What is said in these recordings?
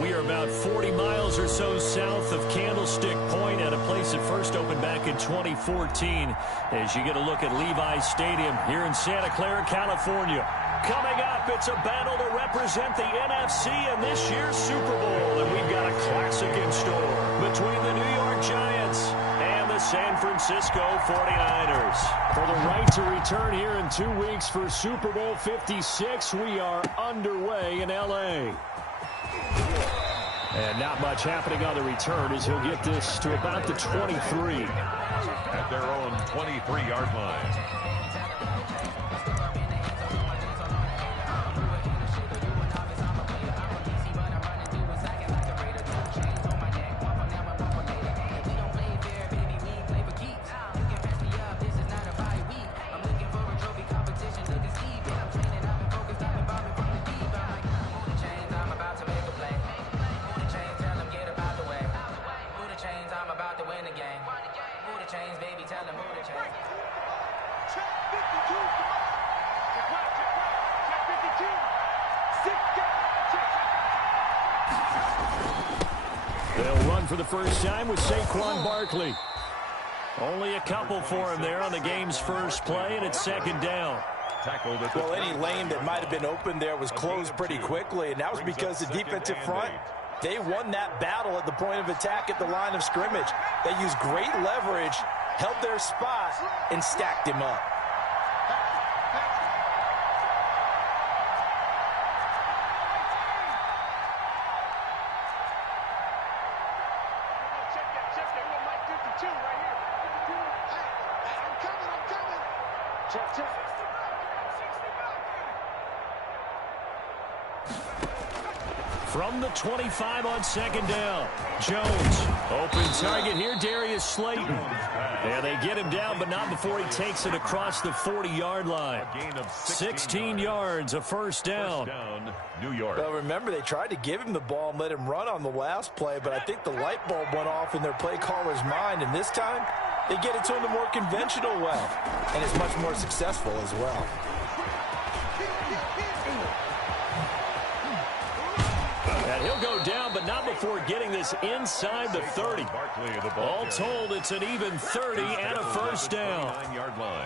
We are about 40 miles or so south of Candlestick Point at a place that first opened back in 2014 as you get a look at Levi's Stadium here in Santa Clara, California. Coming up, it's a battle to represent the NFC in this year's Super Bowl, and we've got a classic in store between the New York Giants and the San Francisco 49ers. For the right to return here in 2 weeks for Super Bowl 56, we are underway in L.A. And not much happening on the return as he'll get this to about the 23. At their own 23-yard line. They'll run for the first time with Saquon Barkley. Only a couple for him there on the game's first play, and it's second down. Well, any lane that might have been open there was closed pretty quickly, and that was because the defensive front, they won that battle at the point of attack at the line of scrimmage. They used great leverage, held their spot, and stacked him up. From the 25 on second down, Jones. Open target here, Darius Slayton. And they get him down, but not before he takes it across the 40-yard line. 16 yards, a first down. New York. Well, remember, they tried to give him the ball and let him run on the last play, but I think the light bulb went off in their play caller's mind, and this time they get it to him the more conventional way, and it's much more successful as well. And he'll go down, but not before getting this inside the 30. All told, it's an even 30 and a first down.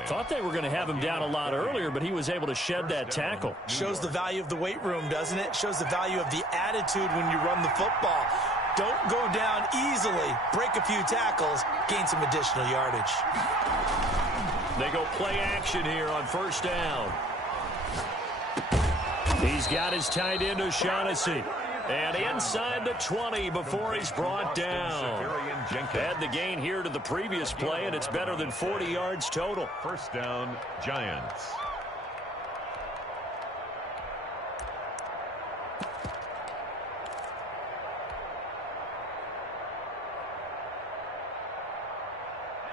Thought they were going to have him down a lot earlier, but he was able to shed that tackle. Shows the value of the weight room, doesn't it? Shows the value of the attitude when you run the football. Don't go down easily. Break a few tackles. Gain some additional yardage. They go play action here on first down. He's got his tight end, O'Shaughnessy. And inside the 20 before he's brought down. Add the gain here to the previous play, and it's better than 40 yards total. First down, Giants.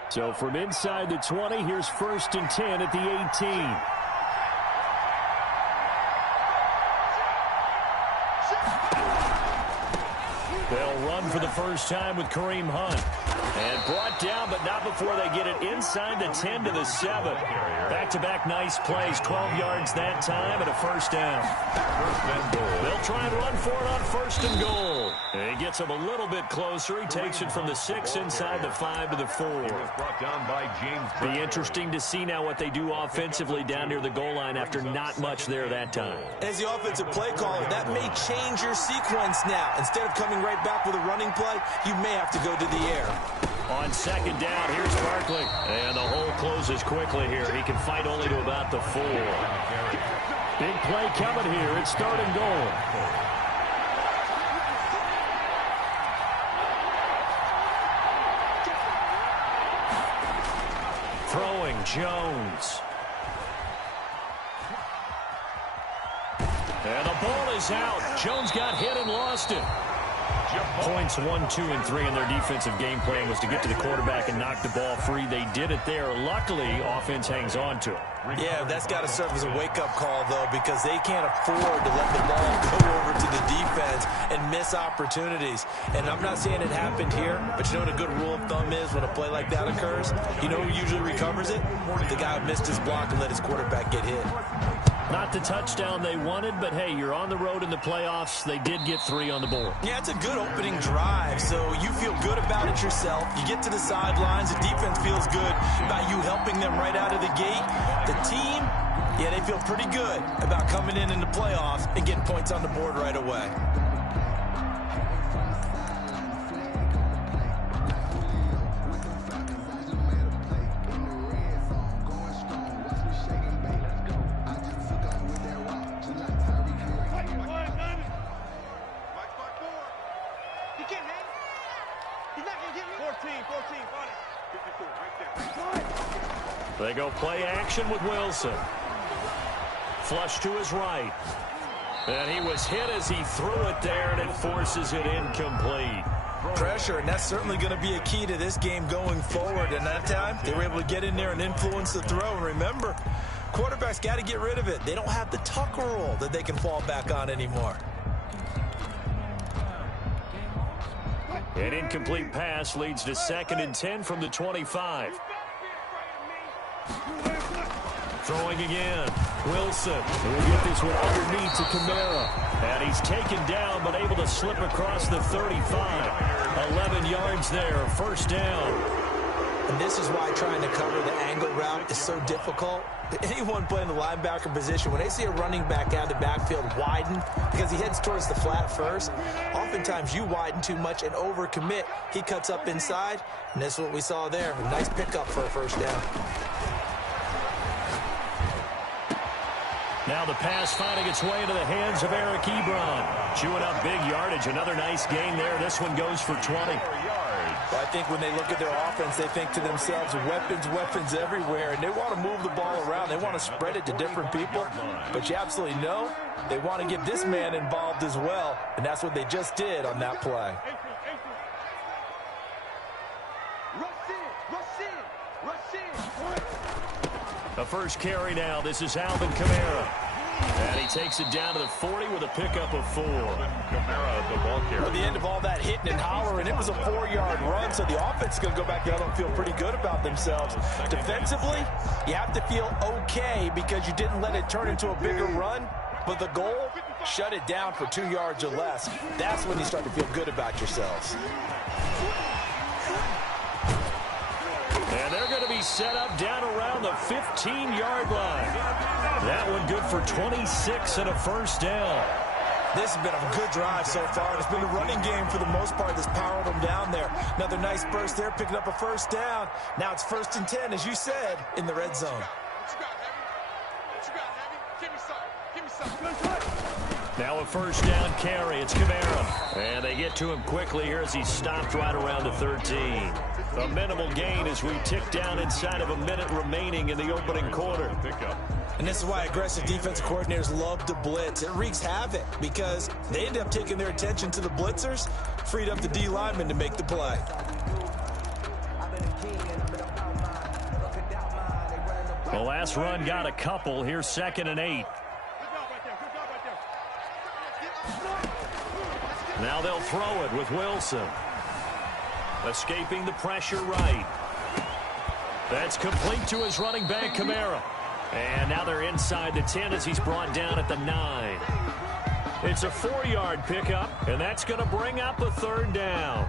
So from inside the 20, here's first and 10 at the 18. They'll run for the first time with Kareem Hunt. And brought down, but not before they get it inside the 10 to the 7. Back-to-back nice plays, 12 yards that time, and a first down. They'll try and run for it on first and goal. And he gets him a little bit closer. He takes it from the 6 inside the 5 to the 4. Be interesting to see now what they do offensively down near the goal line after not much there that time. As the offensive play caller, that may change your sequence now. Instead of coming right back with a running play, you may have to go to the air. On second down, here's Barkley. And the hole closes quickly here. He can fight only to about the 4. Big play coming here. It's third and goal. Throwing Jones. And the ball is out. Jones got hit and lost it. Points 1, 2, and 3 in their defensive game plan was to get to the quarterback and knock the ball free. They did it there. Luckily, offense hangs on to it. Yeah, that's got to serve as a wake-up call, though, because they can't afford to let the ball go over to the defense and miss opportunities. And I'm not saying it happened here, but you know what a good rule of thumb is when a play like that occurs? You know who usually recovers it? The guy who missed his block and let his quarterback get hit. Not the touchdown they wanted, but hey, you're on the road in the playoffs. They did get 3 on the board. Yeah, it's a good opening drive, so you feel good about it yourself. You get to the sidelines. The defense feels good about you helping them right out of the gate. The team, yeah, they feel pretty good about coming in the playoffs and getting points on the board right away. They go play action with Wilson. Flush to his right. And he was hit as he threw it there, and it forces it incomplete. Pressure, and that's certainly going to be a key to this game going forward. And that time, they were able to get in there and influence the throw. And remember, quarterbacks got to get rid of it. They don't have the tuck rule that they can fall back on anymore. An incomplete pass leads to 2nd and 10 from the 25. Throwing again. Wilson will get this one underneath to Kamara. And he's taken down, but able to slip across the 35. 11 yards there, 1st down. And this is why trying to cover the angle route is so difficult. Anyone playing the linebacker position, when they see a running back out of the backfield widen because he heads towards the flat first, oftentimes you widen too much and overcommit. He cuts up inside, and that's what we saw there. A nice pickup for a 1st down. Now the pass finding its way into the hands of Eric Ebron. Chewing up big yardage. Another nice gain there. This one goes for 20. Well, I think when they look at their offense, they think to themselves, weapons everywhere, and they want to move the ball around. They want to spread it to different people, but you absolutely know they want to get this man involved as well, and that's what they just did on that play. The first carry now. This is Alvin Kamara. And he takes it down to the 40 with a pickup of 4. Kamara, the ball carrier. At the end of all that hitting and hollering, it was a 4-yard run, so the offense is going to go back out and feel pretty good about themselves. Defensively, you have to feel okay because you didn't let it turn into a bigger run, but the goal, shut it down for 2 yards or less. That's when you start to feel good about yourselves. And they're going to be set up down around the 15-yard line. That one good for 26 and a 1st down. This has been a good drive so far. It's been a running game for the most part that's powered them down there. Another nice burst there, picking up a 1st down. Now it's 1st and 10, as you said, in the red zone. Now a 1st down carry. It's Kamara. And they get to him quickly here as he's stopped right around the 13. A minimal gain as we tick down inside of a minute remaining in the opening quarter. And this is why aggressive defensive coordinators love to blitz. It wreaks havoc because they end up taking their attention to the blitzers, freed up the D lineman to make the play. The last run got a couple. Here's 2nd and 8. Now they'll throw it with Wilson. Escaping the pressure right. That's complete to his running back, Kamara. And now they're inside the 10 as he's brought down at the 9. It's a 4-yard pickup, and that's going to bring up a 3rd down.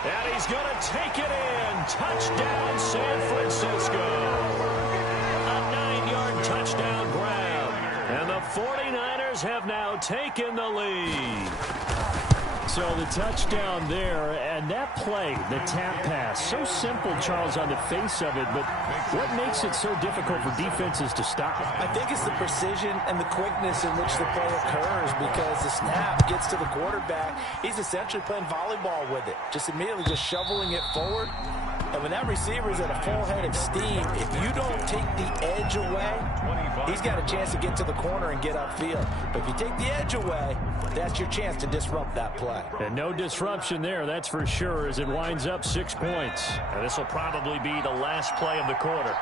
And he's going to take it in. Touchdown, San Francisco. A 9-yard touchdown grab. And the 49ers have now taken the lead. So the touchdown there, and that play, the tap pass, so simple, Charles, on the face of it, but what makes it so difficult for defenses to stop? I think it's the precision and the quickness in which the play occurs because the snap gets to the quarterback. He's essentially playing volleyball with it, just immediately just shoveling it forward. And when that receiver is at a full head of steam, if you don't take the edge away, he's got a chance to get to the corner and get upfield. But if you take the edge away, that's your chance to disrupt that play. And no disruption there, that's for sure, as it winds up 6 points. And this will probably be the last play of the quarter.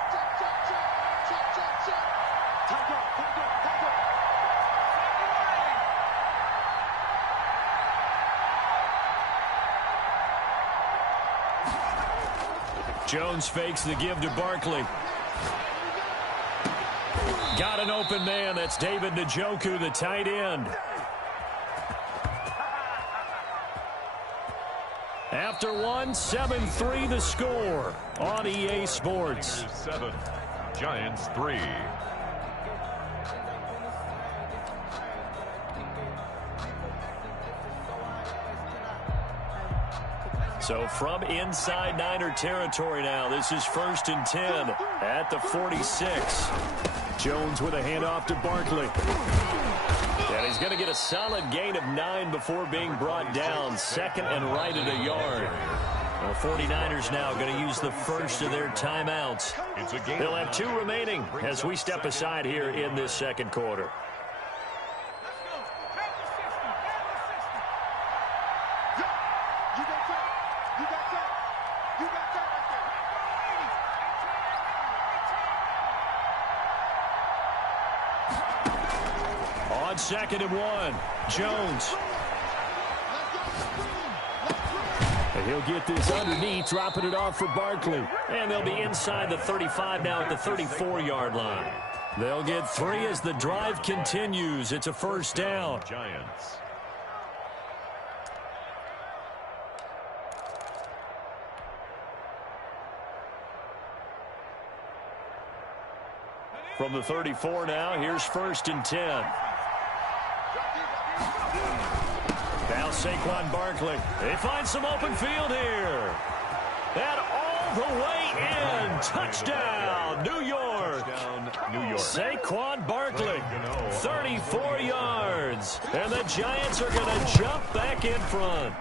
Jones fakes the give to Barkley. Got an open man. That's David Njoku, the tight end. After one, 7-3 the score on EA Sports. 7, Giants 3. So from inside Niner territory now, this is 1st and 10 at the 46. Jones with a handoff to Barkley. And he's going to get a solid gain of 9 before being brought down. 2nd and right at a yard. The 49ers now going to use the first of their timeouts. They'll have 2 remaining as we step aside here in this second quarter. On 2nd and 1, Jones. And he'll get this underneath, dropping it off for Barkley. And they'll be inside the 35 now at the 34-yard line. They'll get 3 as the drive continues. It's a first down. Giants. From the 34 now, here's 1st and 10. Now Saquon Barkley. They find some open field here. And all the way in. Touchdown, New York. Saquon Barkley, 34 yards. And the Giants are going to jump back in front.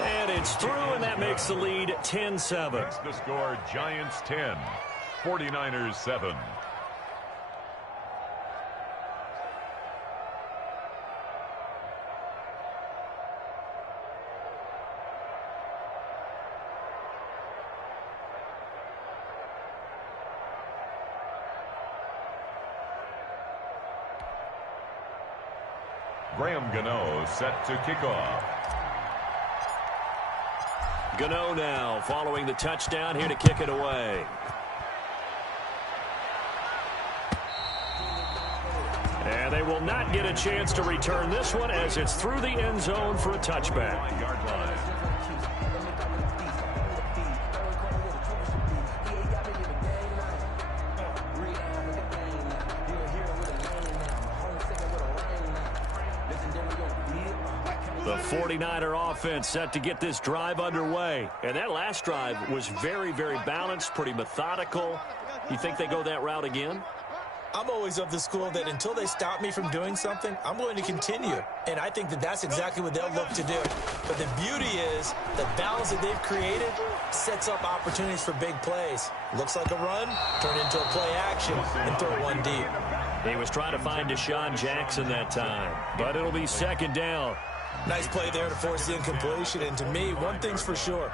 And it's through, and that makes the lead 10-7. That's the score, Giants 10, 49ers 7. Graham Gano set to kick off. Gano now following the touchdown here to kick it away. And they will not get a chance to return this one as it's through the end zone for a touchback. The 49er offense set to get this drive underway. And that last drive was very, very balanced, pretty methodical. You think they go that route again? I'm always of the school that until they stop me from doing something, I'm going to continue. And I think that that's exactly what they'll look to do. But the beauty is the balance that they've created sets up opportunities for big plays. Looks like a run, turn into a play action, and throw one deep. He was trying to find Deshaun Jackson that time, but it'll be 2nd down. Nice play there to force the incompletion. And to me, one thing's for sure.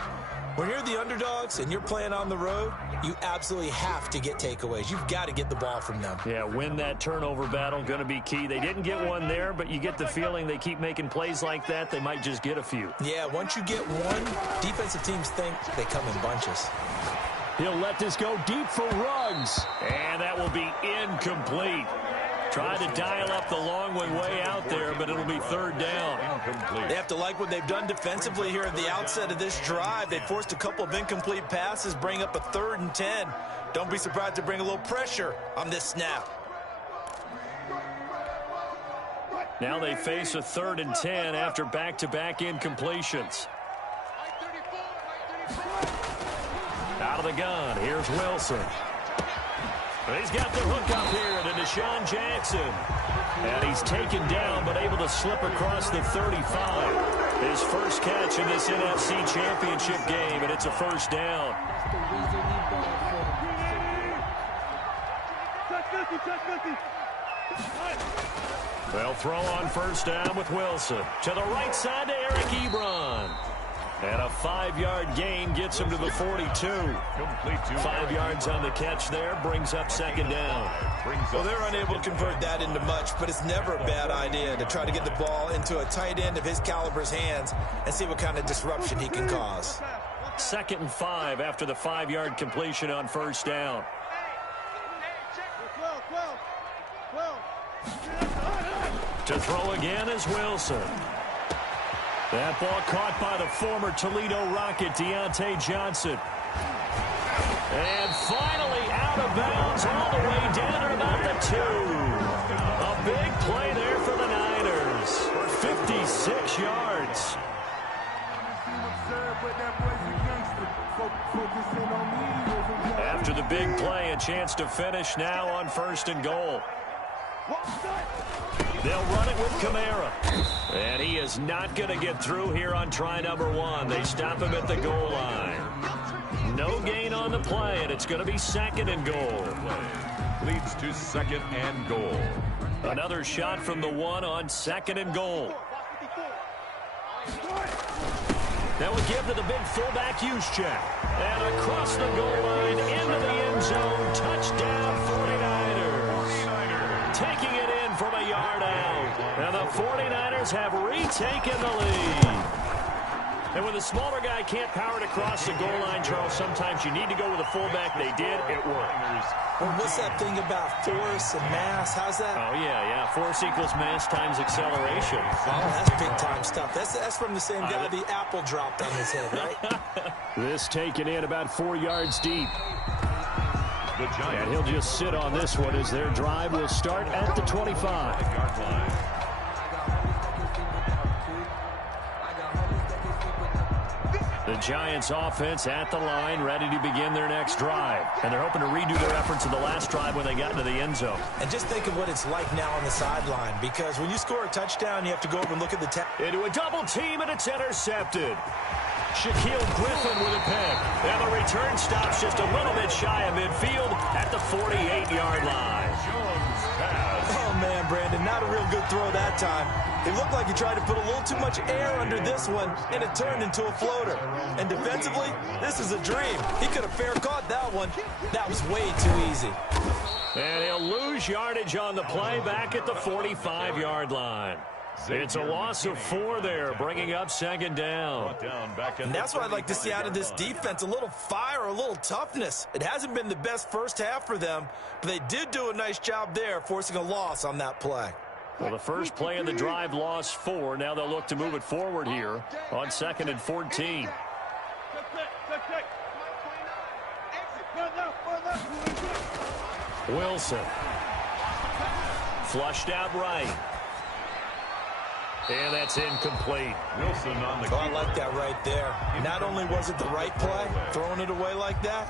When you're the underdogs and you're playing on the road, you absolutely have to get takeaways. You've got to get the ball from them. Yeah, win that turnover battle, going to be key. They didn't get one there, but you get the feeling they keep making plays like that, they might just get a few. Yeah, once you get one, defensive teams think they come in bunches. He'll let this go deep for Ruggs. And that will be incomplete. Tried to dial up the long way out there, but it'll be 3rd down. Incomplete. They have to like what they've done defensively here at the outset of this drive. They forced a couple of incomplete passes, bring up a 3rd and 10. Don't be surprised to bring a little pressure on this snap. Now they face a 3rd and 10 after back-to-back incompletions. Out of the gun, here's Wilson. He's got the hook up here to Deshaun Jackson. And he's taken down, but able to slip across the 35. His first catch in this NFC Championship game, and it's a first down. They'll throw on first down with Wilson. To the right side to Eric Ebron. And a 5-yard gain gets him to the 42. 5 yards on the catch there, brings up second down. Well, they're unable to convert that into much, but it's never a bad idea to try to get the ball into a tight end of his caliber's hands and see what kind of disruption he can cause. 2nd and 5 after the 5-yard completion on first down. To throw again is Wilson. That ball caught by the former Toledo Rocket, Deontay Johnson. And finally out of bounds all the way down to about the 2. A big play there for the Niners. 56 yards. After the big play, a chance to finish now on 1st and goal. They'll run it with Kamara. And he is not going to get through here on try number 1. They stop him at the goal line. No gain on the play, and it's going to be 2nd and goal. Leads to 2nd and goal. Another shot from the 1 on 2nd and goal. That will give to the big fullback Juszczyk. And across the goal line into the end zone. Touchdown 49ers. Taking it in from a yard out. And the 49ers have retaken the lead. And when the smaller guy can't power it across the goal line, Charles, sometimes you need to go with a fullback. They did. It worked. Well, what's that thing about force and mass? How's that? Oh, yeah. Force equals mass times acceleration. Oh, that's big-time stuff. That's from the same guy the apple dropped on his head, right? This taken in about 4 yards deep. And he'll just sit on this one as their drive will start at the 25-yard line. The Giants offense at the line, ready to begin their next drive. And they're hoping to redo their efforts in the last drive when they got into the end zone. And just think of what it's like now on the sideline, because when you score a touchdown, you have to go over and look at the into a double team, and it's intercepted. Shaquille Griffin with a pick. And the return stops just a little bit shy of midfield at the 48-yard line. Oh, man, Brandon, not a real good throw that time. It looked like he tried to put a little too much air under this one, and it turned into a floater. And defensively, this is a dream. He could have fair caught that one. That was way too easy. And he'll lose yardage on the play back at the 45-yard line. It's a loss of 4 there, bringing up 2nd down. And that's what I'd like to see out of this defense, a little fire, a little toughness. It hasn't been the best first half for them, but they did do a nice job there, forcing a loss on that play. Well, the first play of the drive lost 4. Now they'll look to move it forward here on 2nd and 14. Wilson. Flushed out right. And that's incomplete. Wilson on the I like that right there. Not only was it the right play, throwing it away like that,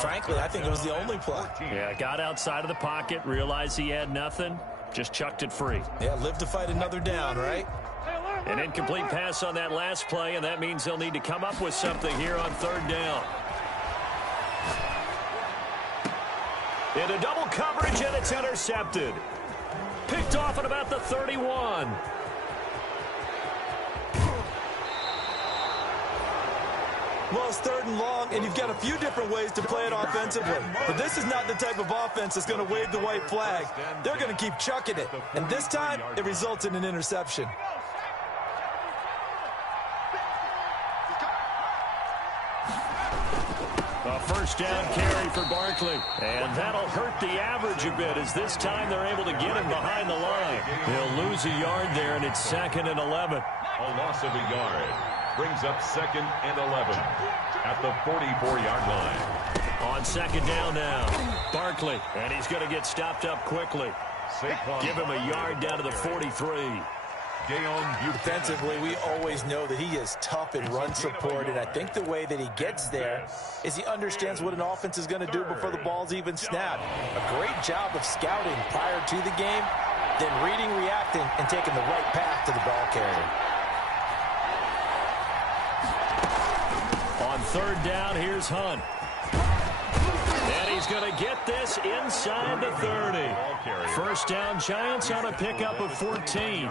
frankly, I think it was the only play. Yeah, got outside of the pocket, realized he had nothing, just chucked it free. Yeah, live to fight another down, right? An incomplete pass on that last play, and that means they'll need to come up with something here on 3rd down. Into double coverage, and it's intercepted. Picked off at about the 31. Well, it's 3rd and long, and you've got a few different ways to play it offensively. But this is not the type of offense that's going to wave the white flag. They're going to keep chucking it. And this time, it results in an interception. A first down carry for Barkley. And that'll hurt the average a bit, as this time they're able to get him behind the line. He'll lose a yard there, and it's 2nd and 11. A loss of a yard. Brings up 2nd and 11 at the 44-yard line. On 2nd down now, Barkley, and he's going to get stopped up quickly. Give him a yard down to the 43. Defensively, we always know that he is tough in run support, and I think the way that he gets there is he understands what an offense is going to do before the ball's even snapped. A great job of scouting prior to the game, then reading, reacting, and taking the right path to the ball carrier. third down, here's Hunt. And he's going to get this inside the 30. First down, Giants on a pickup of 14.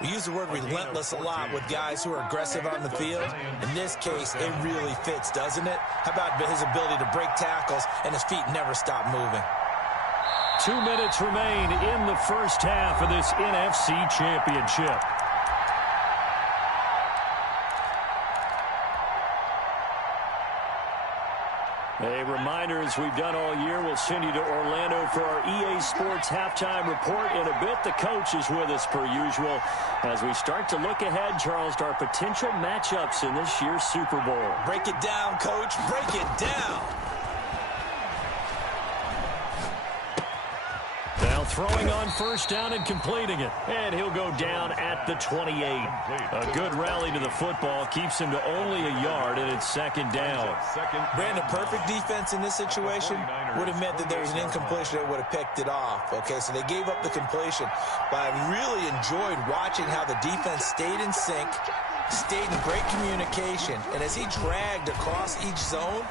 We use the word relentless a lot with guys who are aggressive on the field. In this case, it really fits, doesn't it? How about his ability to break tackles and his feet never stop moving? 2 minutes remain in the first half of this NFC Championship. A reminder, as we've done all year, we'll send you to Orlando for our EA Sports halftime report. In a bit, the coach is with us per usual as we start to look ahead, Charles, to our potential matchups in this year's Super Bowl. Break it down, Coach. Break it down. Now throwing on first down and completing it. And he'll go down at the 28. A good rally to the football keeps him to only a yard, and it's second down. Brandon, perfect defense in this situation would have meant that there was an incompletion that would have picked it off. Okay, so they gave up the completion. But I really enjoyed watching how the defense stayed in sync, stayed in great communication. And as he dragged across each zone,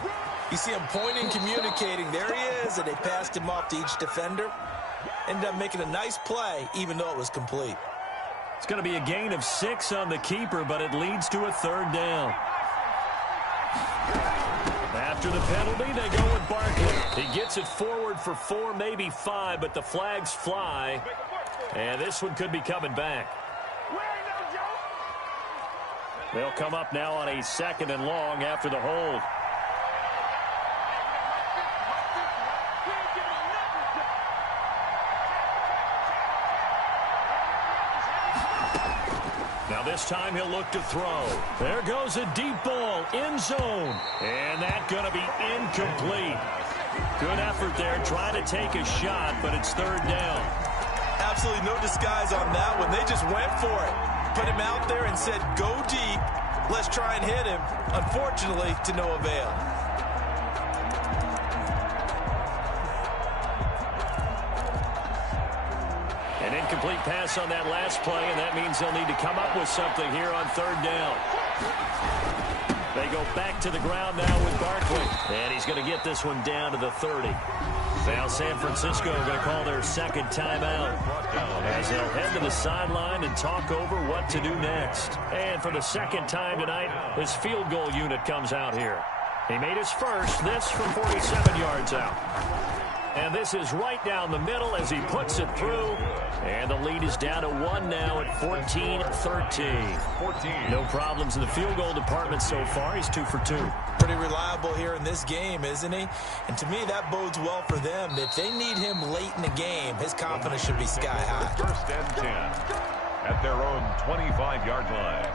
you see him pointing, communicating. There he is, and they passed him off to each defender. Ended up making a nice play, even though it was complete. It's going to be a gain of 6 on the keeper, but it leads to a third down. After the penalty, they go with Barkley. He gets it forward for 4, maybe 5, but the flags fly. And this one could be coming back. They'll come up now on a second and long after the hold. Now this time he'll look to throw. There goes a deep ball, end zone. And that's going to be incomplete. Good effort there, trying to take a shot, but it's third down. Absolutely no disguise on that one. They just went for it. Put him out there and said, go deep. Let's try and hit him. Unfortunately, to no avail. An incomplete pass on that last play, and that means they'll need to come up with something here on third down. They go back to the ground now with Barkley, and he's going to get this one down to the 30. Now San Francisco going to call their second timeout as they'll head to the sideline and talk over what to do next. And for the second time tonight, his field goal unit comes out here. He made his first, this from 47 yards out. And this is right down the middle as he puts it through. And the lead is down to 1 now at 14-13. No problems in the field goal department so far. He's 2 for 2. Pretty reliable here in this game, isn't he? And to me, that bodes well for them. If they need him late in the game, his confidence should be sky high. First and 10 at their own 25-yard line.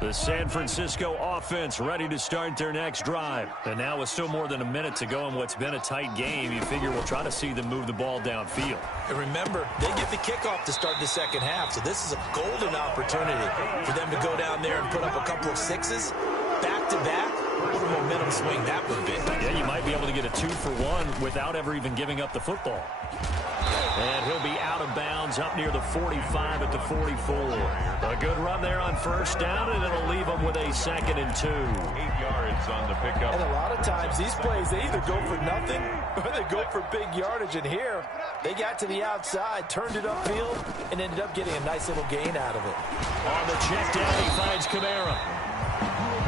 The San Francisco offense ready to start their next drive. And now with still more than a minute to go in what's been a tight game, you figure we'll try to see them move the ball downfield. And remember, they get the kickoff to start the second half, so this is a golden opportunity for them to go down there and put up a couple of sixes back-to-back. What a momentum swing that would be. Yeah, you might be able to get a 2-for-1 without ever even giving up the football. And he'll be out of bounds up near the 45 at the 44. A good run there on first down, and it'll leave them with a 2nd and 2. 8 yards on the pickup. And a lot of times these plays, they either go for nothing or they go for big yardage. And here, they got to the outside, turned it upfield, and ended up getting a nice little gain out of it. On the check down, he finds Kamara.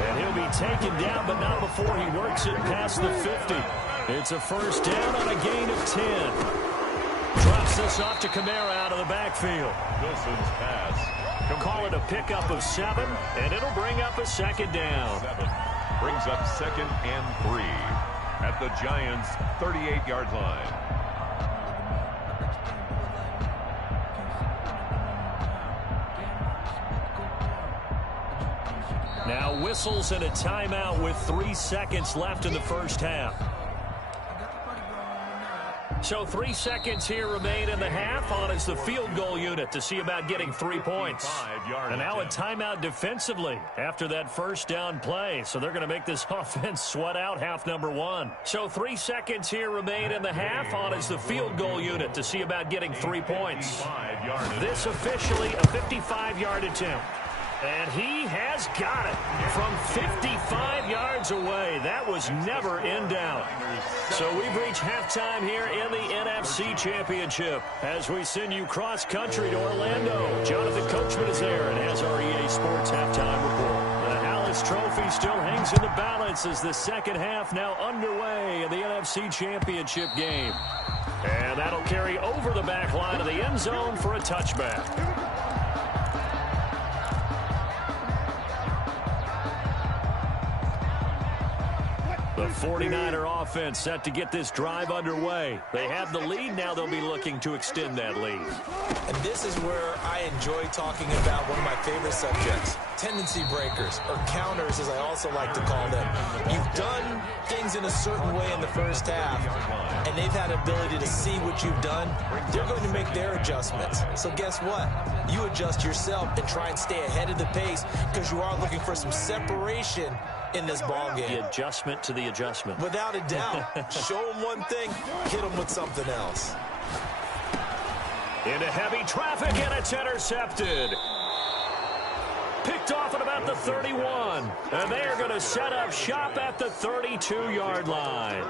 And he'll be taken down, but not before he works it past the 50. It's a first down on a gain of 10. Drops this off to Kamara out of the backfield. Wilson's pass. Call it a pickup of 7, and it'll bring up a 2nd down. 7 brings up 2nd and 3 at the Giants' 38-yard line. Now whistles and a timeout with 3 seconds left in the first half. So 3 seconds here remain in the half. On is the field goal unit to see about getting 3 points. And now a timeout defensively after that first down play. So they're going to make this offense sweat out half number 1. So 3 seconds here remain in the half. On is the field goal unit to see about getting 3 points. This officially a 55-yard attempt. And he has got it from 55 yards away. That was never in doubt. So we've reached halftime here in the NFC Championship as we send you cross-country to Orlando. Jonathan Coachman is there and has our EA Sports halftime report. The Hallis Trophy still hangs in the balance as the second half now underway in the NFC Championship game. And that'll carry over the back line of the end zone for a touchback. The 49er offense set to get this drive underway. They have the lead. Now they'll be looking to extend that lead. And this is where I enjoy talking about one of my favorite subjects, tendency breakers, or counters as I also like to call them. You've done things in a certain way in the first half, and they've had ability to see what you've done. They're going to make their adjustments. So guess what? You adjust yourself and try and stay ahead of the pace because you are looking for some separation in this ball game. The adjustment to the adjustment. Without a doubt. Show them one thing, hit them with something else. Into heavy traffic, and it's intercepted. Picked off at about the 31. And they are going to set up shop at the 32-yard line.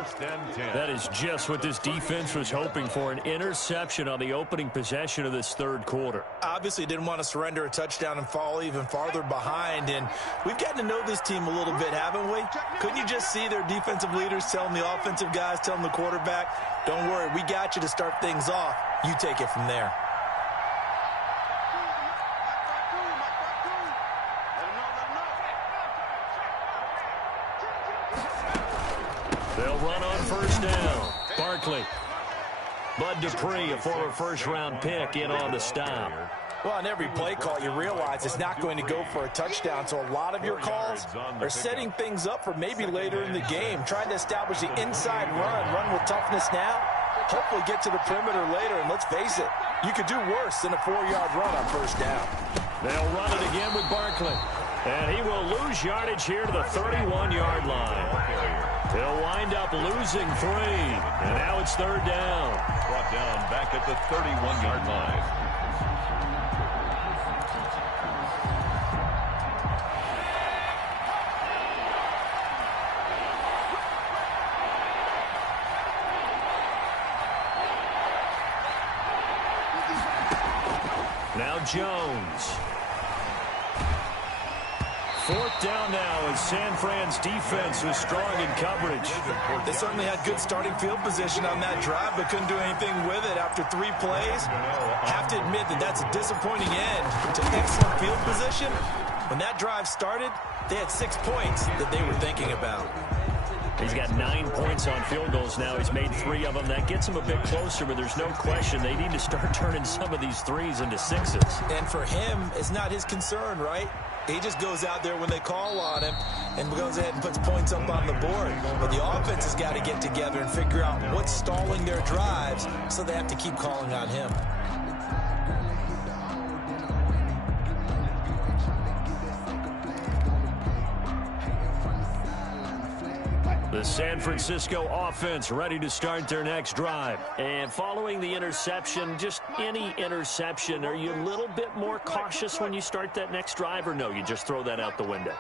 That is just what this defense was hoping for, an interception on the opening possession of this third quarter. Obviously didn't want to surrender a touchdown and fall even farther behind. And we've gotten to know this team a little bit, haven't we? Couldn't you just see their defensive leaders telling the offensive guys, telling the quarterback, don't worry, we got you to start things off. You take it from there. They'll run on first down. Barkley. Bud Dupree, a former first-round pick, in on the stop. Well, on every play call, you realize it's not going to go for a touchdown. So a lot of your calls are setting things up for maybe later in the game, trying to establish the inside run with toughness now, hopefully get to the perimeter later. And let's face it, you could do worse than a 4-yard run on first down. They'll run it again with Barkley. And he will lose yardage here to the 31-yard line. He'll wind up losing 3. And now it's third down. Brought down back at the 31-yard line. Now Jones. Fourth down now as San Fran's defense was strong in coverage. They certainly had good starting field position on that drive, but couldn't do anything with it after 3 plays. Have to admit that that's a disappointing end to excellent field position. When that drive started, they had 6 points that they were thinking about. He's got 9 points on field goals now. He's made 3 of them. That gets him a bit closer, but there's no question they need to start turning some of these 3s into 6s. And for him, it's not his concern, right? He just goes out there when they call on him and goes ahead and puts points up on the board. But the offense has got to get together and figure out what's stalling their drives, so they have to keep calling on him. The San Francisco offense ready to start their next drive. And following the interception, just any interception, are you a little bit more cautious when you start that next drive, or no, you just throw that out the window?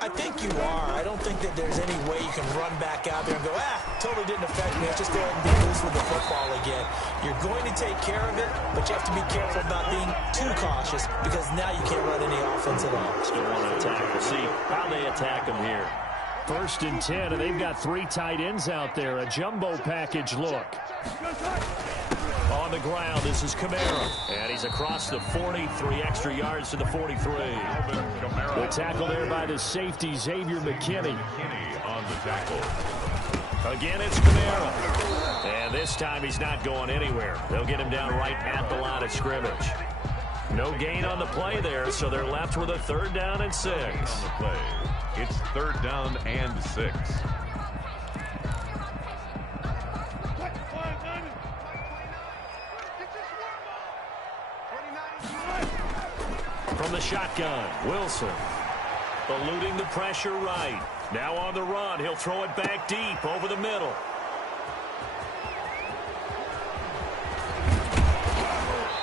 I think you are. I don't think that there's any way you can run back out there and go, totally didn't affect me. Let's just go ahead and be loose with the football again. You're going to take care of it, but you have to be careful about being too cautious because now you can't run any offense at all. Still want to attack. We'll see how they attack them here. 1st and 10, and they've got 3 tight ends out there. A jumbo package look. On the ground, this is Kamara. And he's across the 43 extra yards to the 43. The tackle there by the safety, Xavier McKinney. On the tackle. Again, it's Kamara. And this time he's not going anywhere. They'll get him down right at the line of scrimmage. No gain on the play there, so they're left with a 3rd down and 6. It's 3rd down and 6. From the shotgun, Wilson. Eluding the pressure right. Now on the run. He'll throw it back deep over the middle.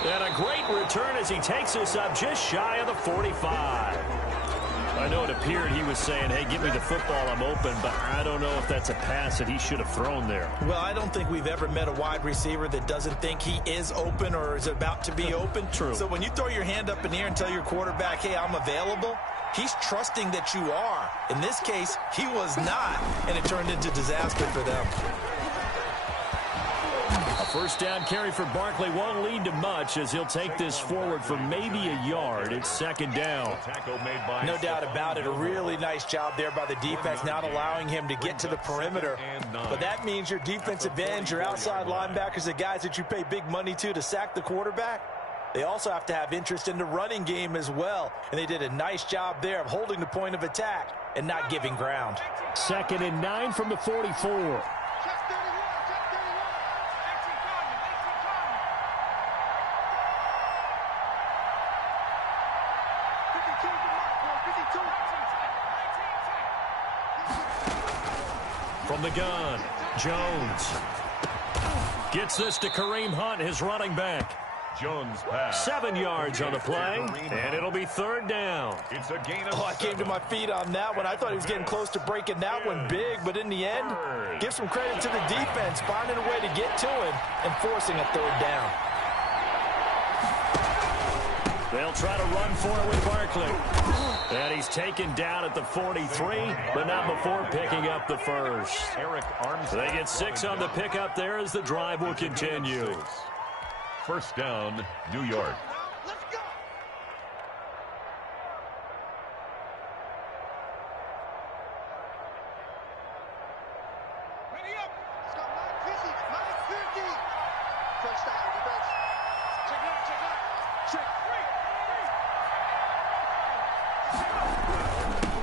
And a great return as he takes this up just shy of the 45. I know it appeared he was saying, hey, give me the football, I'm open, but I don't know if that's a pass that he should have thrown there. Well, I don't think we've ever met a wide receiver that doesn't think he is open or is about to be open. True. So when you throw your hand up in the air and tell your quarterback, hey, I'm available, he's trusting that you are. In this case, he was not, and it turned into disaster for them. A first down carry for Barkley won't lead to much as he'll take this forward for maybe a yard. It's second down. No doubt about it. A really nice job there by the defense, not allowing him to get to the perimeter. But that means your defensive ends, your outside linebackers, the guys that you pay big money to sack the quarterback, they also have to have interest in the running game as well. And they did a nice job there of holding the point of attack and not giving ground. 2nd and 9 from the 44. From the gun, Jones gets this to Kareem Hunt, his running back. Jones pass. 7 yards on the play, and it'll be 3rd down. It's a gain of I came to my feet on that one. I thought he was getting close to breaking that one big, but in the end, give some credit to the defense, finding a way to get to him and forcing a 3rd down. They'll try to run for it with Barkley. And he's taken down at the 43, but not before picking up the first. They get 6 on the pickup there as the drive will continue. First down, New York.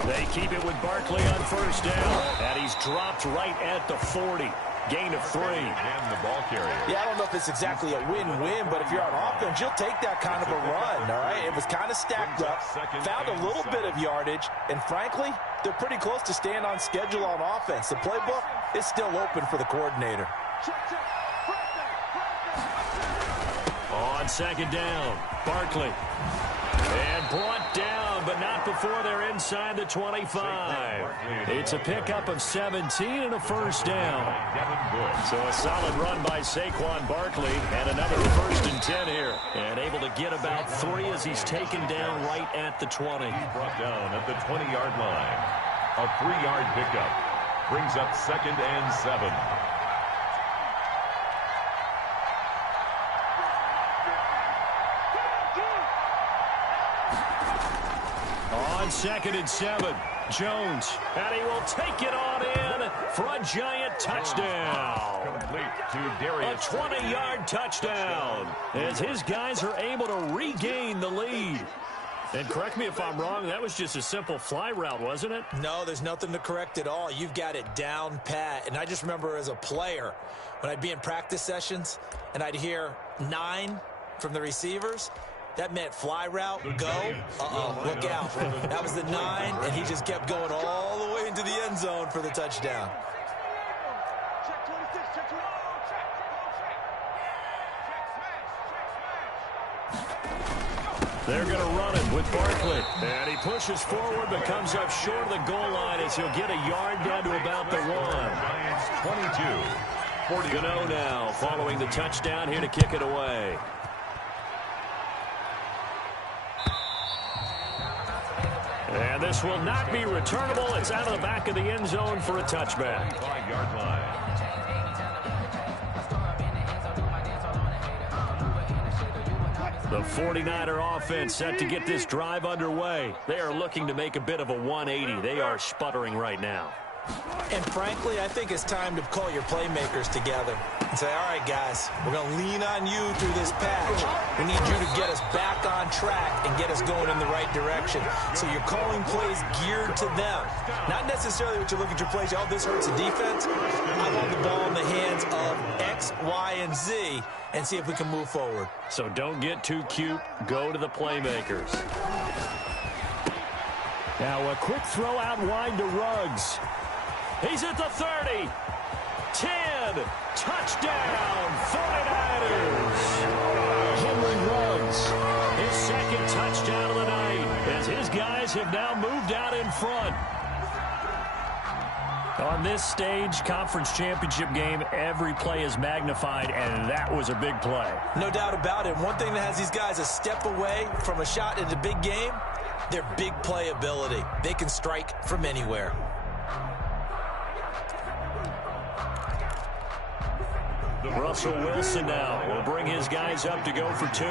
They keep it with Barkley on first down, and he's dropped right at the 40. Gain of 3. And the ball carrier. Yeah, I don't know if it's exactly a win-win, but if you're on offense, you'll take that kind of a run, all right? It was kind of stacked up, found a little bit of yardage, and frankly, they're pretty close to staying on schedule on offense. The playbook is still open for the coordinator. On 2nd down, Barkley. And brought down, but not before they're inside the 25. It's a pickup of 17 and a first down. So a solid run by Saquon Barkley and another 1st and 10 here. And able to get about 3 as he's taken down right at the 20. Brought down at the 20-yard line. A 3-yard pickup brings up 2nd and 7. On 2nd and 7, Jones, and he will take it on in for a giant touchdown. Complete to Darius. A 20-yard touchdown as his guys are able to regain the lead. And correct me if I'm wrong, that was just a simple fly route, wasn't it? No, there's nothing to correct at all. You've got it down pat. And I just remember as a player, when I'd be in practice sessions and I'd hear 9 from the receivers, that meant fly route, go, look out. That was the 9, and he just kept going all the way into the end zone for the touchdown. They're going to run it with Barkley. And he pushes forward but comes up short of the goal line as he'll get a yard down to about the 1. Giants 22. Gano now following the touchdown here to kick it away. And this will not be returnable. It's out of the back of the end zone for a touchback. 5-yard line. The 49er offense set to get this drive underway. They are looking to make a bit of a 180. They are sputtering right now. And frankly, I think it's time to call your playmakers together and say, all right, guys, we're going to lean on you through this patch. We need you to get us back on track and get us going in the right direction. So you're calling plays geared to them. Not necessarily what you look at your plays, oh, this hurts the defense. I want the ball in the hands of X, Y, and Z and see if we can move forward. So don't get too cute. Go to the playmakers. Now a quick throw out wide to Ruggs. He's at the 30. 10. Touchdown, 49ers. Henry Ruggs, his second touchdown of the night, as his guys have now moved out in front. On this stage, conference championship game, every play is magnified, and that was a big play. No doubt about it. One thing that has these guys a step away from a shot in the big game, their big play ability. They can strike from anywhere. Russell Wilson now will bring his guys up to go for 2.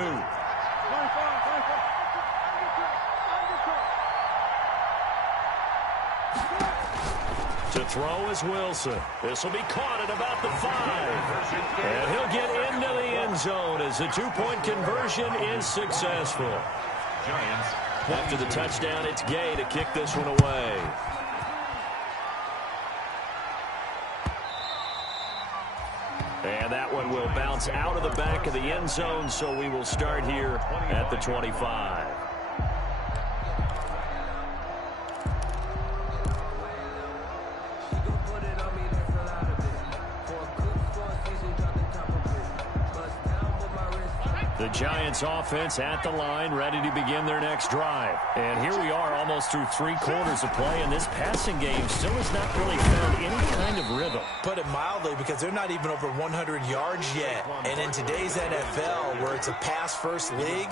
To throw is Wilson. This will be caught at about the 5. And he'll get into the end zone as the 2-point conversion is successful. Giants. After the touchdown, it's Gay to kick this one away. And that one will bounce out of the back of the end zone, so we will start here at the 25. The Giants offense at the line, ready to begin their next drive. And here we are almost through 3 quarters of play, and this passing game still has not really found any kind of rhythm. Put it mildly, because they're not even over 100 yards yet. And in today's NFL, where it's a pass-first league,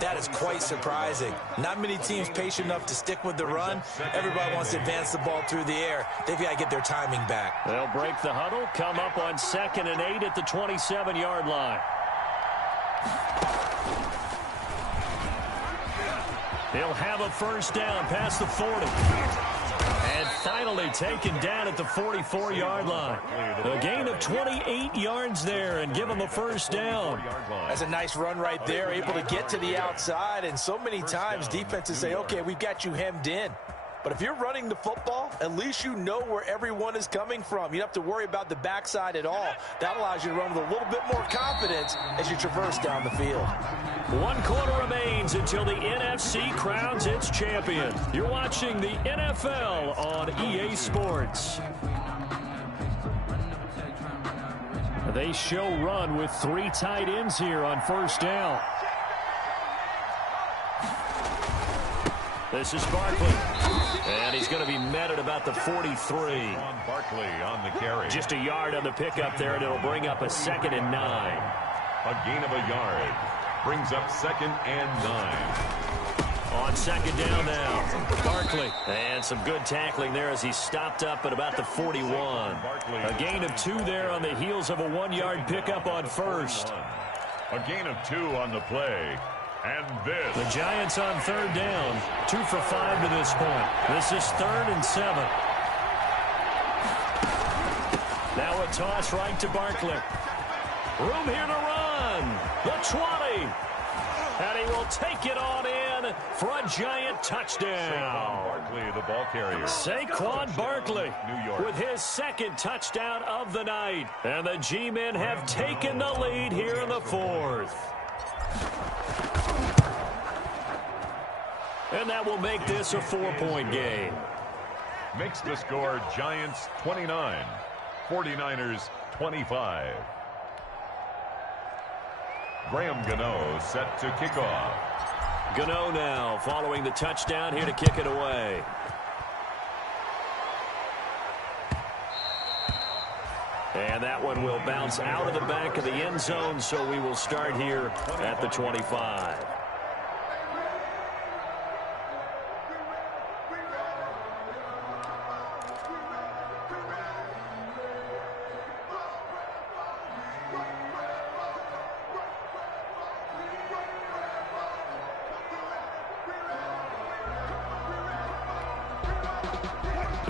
that is quite surprising. Not many teams patient enough to stick with the run. Everybody wants to advance the ball through the air. They've got to get their timing back. They'll break the huddle, come up on 2nd and 8 at the 27-yard line. He'll have a first down past the 40. And finally taken down at the 44-yard line. A gain of 28 yards there and give him a first down. That's a nice run right there, able to get to the outside. And so many times defenses say, okay, we've got you hemmed in. But if you're running the football, at least you know where everyone is coming from. You don't have to worry about the backside at all. That allows you to run with a little bit more confidence as you traverse down the field. 1 quarter remains until the NFC crowns its champion. You're watching the NFL on EA Sports. They show run with 3 tight ends here on first down. This is Barkley. And he's going to be met at about the 43. Barkley on the carry. Just a yard on the pickup there, and it'll bring up a 2nd and 9. A gain of a yard. Brings up 2nd and 9. On 2nd down now, Barkley. And some good tackling there as he stopped up at about the 41. A gain of 2 there on the heels of a 1-yard pickup on first. A gain of 2 on the play. And this. The Giants on 3rd down. 2 for 5 to this point. This is 3rd and 7. Now a toss right to Barkley. Room here to run. The 20. And he will take it on in for a Giant touchdown. Barkley, the ball carrier. Saquon Barkley New York. with his 2nd touchdown of the night. And the G-men have taken the lead here in the 4th. And that will make this a 4-point game. Makes the score Giants 29, 49ers 25. Graham Gano set to kick off. Gano now following the touchdown here to kick it away. And that one will bounce out of the back of the end zone, so we will start here at the 25.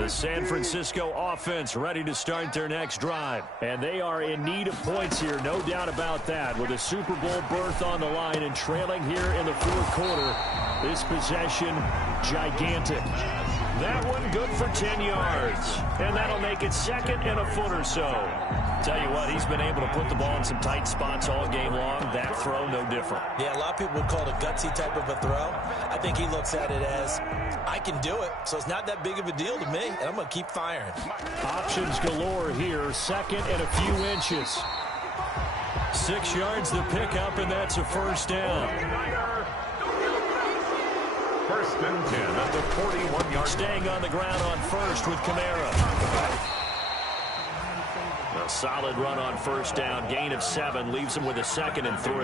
The San Francisco offense ready to start their next drive. And they are in need of points here, no doubt about that. With a Super Bowl berth on the line and trailing here in the fourth quarter, this possession gigantic. That one good for 10 yards. And that'll make it second and a foot or so. Tell you what, he's been able to put the ball in some tight spots all game long. That throw, no different. Yeah, a lot of people would call it a gutsy type of a throw. I think he looks at it as, I can do it, so it's not that big of a deal to me, and I'm going to keep firing. Options galore here, second and a few inches. 6 yards the pickup, and that's a first down. First and 10 at the 41-yard. Staying on the ground on first with Kamara. A solid run on first down. Gain of 7 leaves him with a 2nd and 3.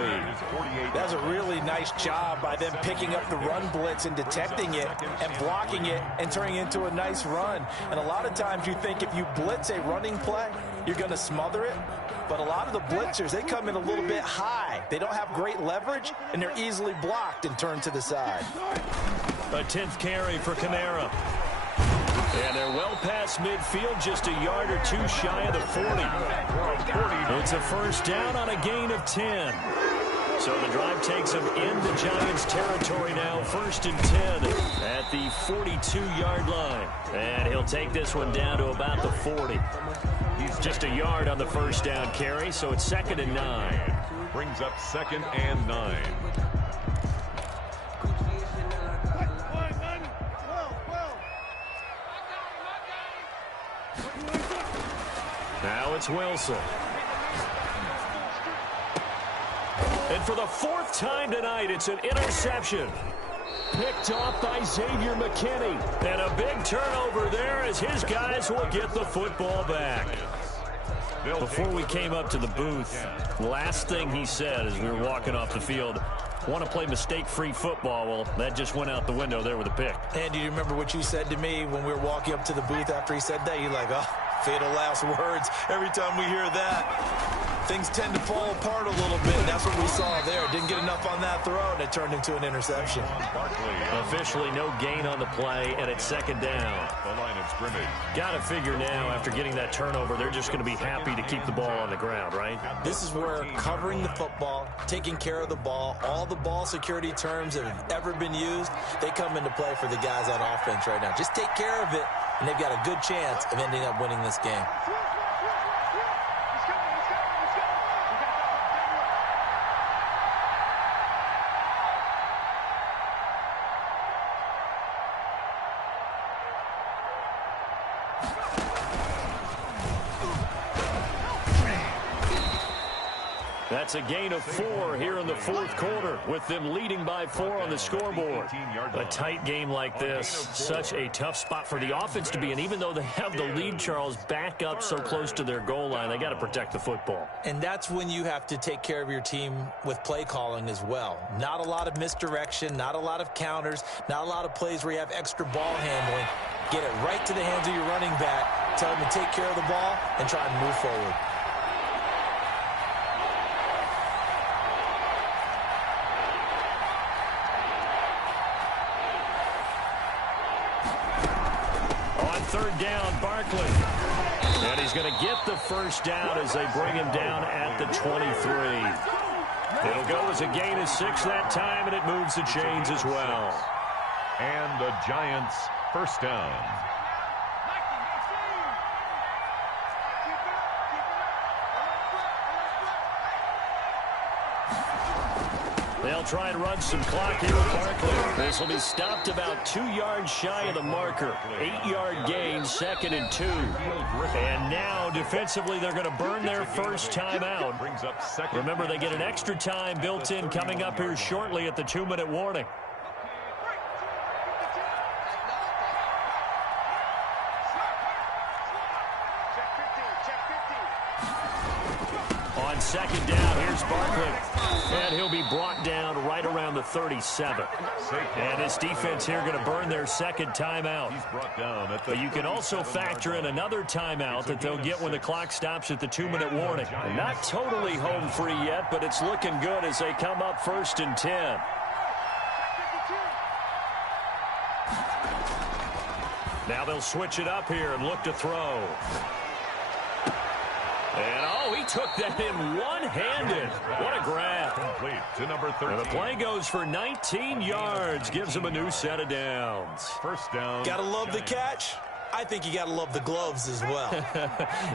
That's a really nice job by them picking up the run blitz and detecting it and blocking it and turning it into a nice run. And a lot of times you think if you blitz a running play, you're going to smother it. But a lot of the blitzers, they come in a little bit high. They don't have great leverage, and they're easily blocked and turned to the side. A 10th carry for Kamara. And they're well past midfield, just a yard or two shy of the 40. It's a first down on a gain of 10. So the drive takes them into Giants territory now, first and 10 at the 42-yard line. And he'll take this one down to about the 40. He's just a yard on the first down carry, so it's 2nd and 9. Brings up 2nd and 9. Now it's Wilson. And for the 4th time tonight, it's an interception. Picked off by Xavier McKinney. And a big turnover there as his guys will get the football back. Before we came up to the booth, last thing he said as we were walking off the field, want to play mistake-free football. Well, that just went out the window there with a pick. And do you remember what you said to me when we were walking up to the booth after he said that? You're like, oh, fatal last words. Every time we hear that, things tend to fall apart a little bit. And that's what we saw there. Didn't get enough on that throw, and it turned into an interception. Officially no gain on the play, and it's 2nd down. The line of scrimmage. Got to figure now, after getting that turnover, they're just going to be happy to keep the ball on the ground, right? This is where covering the football, taking care of the ball, all the ball security terms that have ever been used, they come into play for the guys on offense right now. Just take care of it, and they've got a good chance of ending up winning this game. That's a gain of 4 here in the fourth quarter, with them leading by 4 on the scoreboard. A tight game like this, such a tough spot for the offense to be in. Even though they have the lead, Charles, back up so close to their goal line, they got to protect the football. And that's when you have to take care of your team with play calling as well. Not a lot of misdirection, not a lot of counters, not a lot of plays where you have extra ball handling. Get it right to the hands of your running back, tell them to take care of the ball, and try and move forward. Third down, Barkley. And he's going to get the first down as they bring him down at the 23. It'll go as a gain of 6 that time, and it moves the chains as well. And the Giants first down. They'll try and run some clock here with Barkley. This will be stopped about 2 yards shy of the marker. 8-yard gain, 2nd and 2. And now, defensively, they're going to burn their first timeout. Remember, they get an extra time built in coming up here shortly at the 2-minute warning. On 2nd down, here's Barkley. And he'll be brought down right around the 37. And this defense here going to burn their second timeout. But you can also factor in another timeout that they'll get when the clock stops at the 2-minute warning. Not totally home free yet, but it's looking good as they come up 1st and 10. Now they'll switch it up here and look to throw. And, oh, he took that in one-handed. What a grab. Complete to number 13. And the play goes for 19 yards. Gives him a new set of downs. First down. Gotta love the catch. I think you gotta love the gloves as well.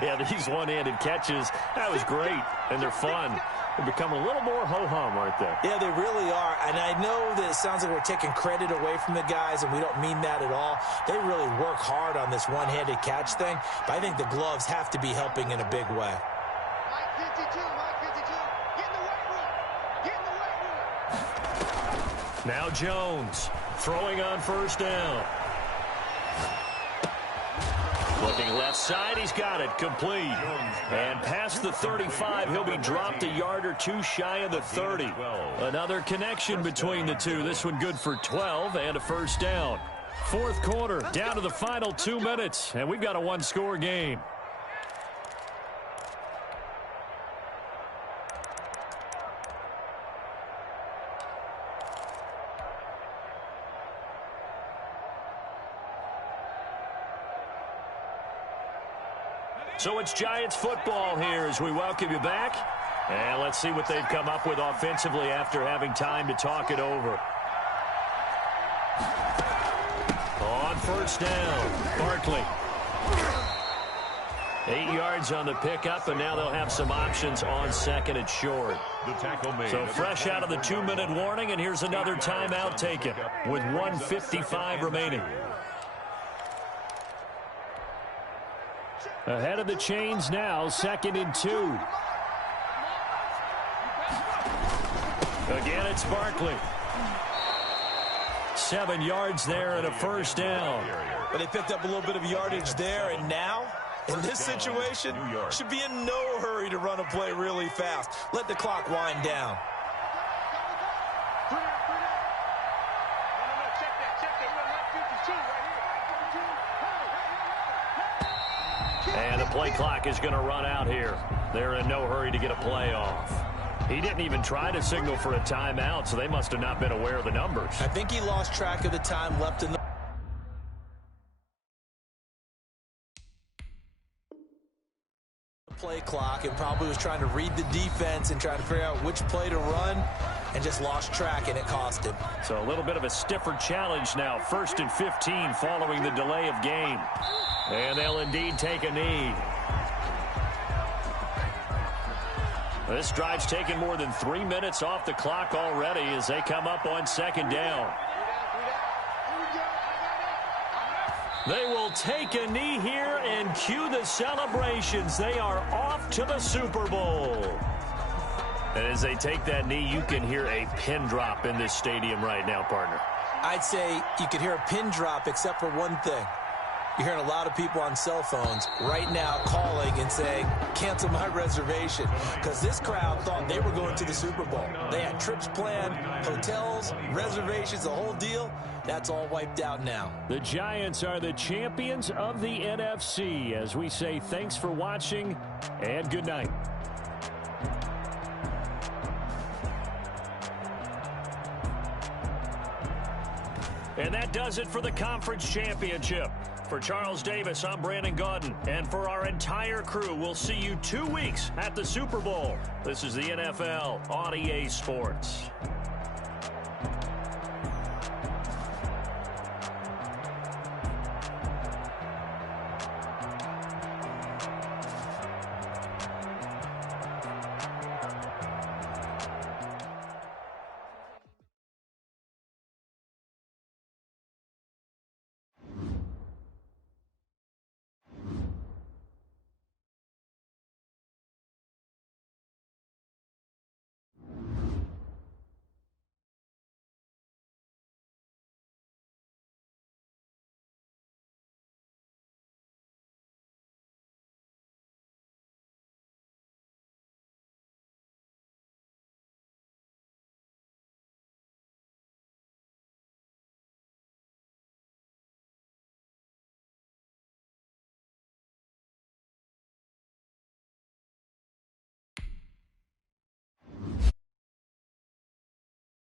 Yeah, these one-handed catches, that was great. And they're fun. They become a little more ho-hum, aren't they? Yeah, they really are. And I know that it sounds like we're taking credit away from the guys, and we don't mean that at all. They really work hard on this one-handed catch thing, but I think the gloves have to be helping in a big way. Mike 52, get in the weight room. Get in the weight room. Now Jones throwing on first down. Looking left side, he's got it, complete. And past the 35, he'll be dropped a yard or two shy of the 30. Another connection between the two. This one good for 12 and a first down. Fourth quarter, down to the final 2 minutes, and we've got a one-score game. So it's Giants football here as we welcome you back. And let's see what they've come up with offensively after having time to talk it over. On first down, Barkley. 8 yards on the pickup, and now they'll have some options on second and short. The tackle made. So fresh out of the 2-minute warning, and here's another timeout taken with 1:55 remaining. Ahead of the chains now, 2nd and 2. Again, it's Barkley. 7 yards there and a first down. But they picked up a little bit of yardage there, and now, in this situation, should be in no hurry to run a play really fast. Let the clock wind down. And the play clock is going to run out here. They're in no hurry to get a play off. He didn't even try to signal for a timeout, so they must have not been aware of the numbers. I think he lost track of the time left in the play clock and probably was trying to read the defense and trying to figure out which play to run and just lost track, and it cost him. So a little bit of a stiffer challenge now. 1st and 15 following the delay of game. And they'll indeed take a knee. This drive's taken more than 3 minutes off the clock already as they come up on second down. They will take a knee here and cue the celebrations. They are off to the Super Bowl. And as they take that knee, you can hear a pin drop in this stadium right now, partner. I'd say you could hear a pin drop except for one thing. You're hearing a lot of people on cell phones right now calling and saying, cancel my reservation, because this crowd thought they were going to the Super Bowl. They had trips planned, hotels, reservations, the whole deal. That's all wiped out now. The Giants are the champions of the NFC. As we say, thanks for watching and good night. And that does it for the conference championship. For Charles Davis, I'm Brandon Gaudin. And for our entire crew, we'll see you 2 weeks at the Super Bowl. This is the NFL on EA Sports.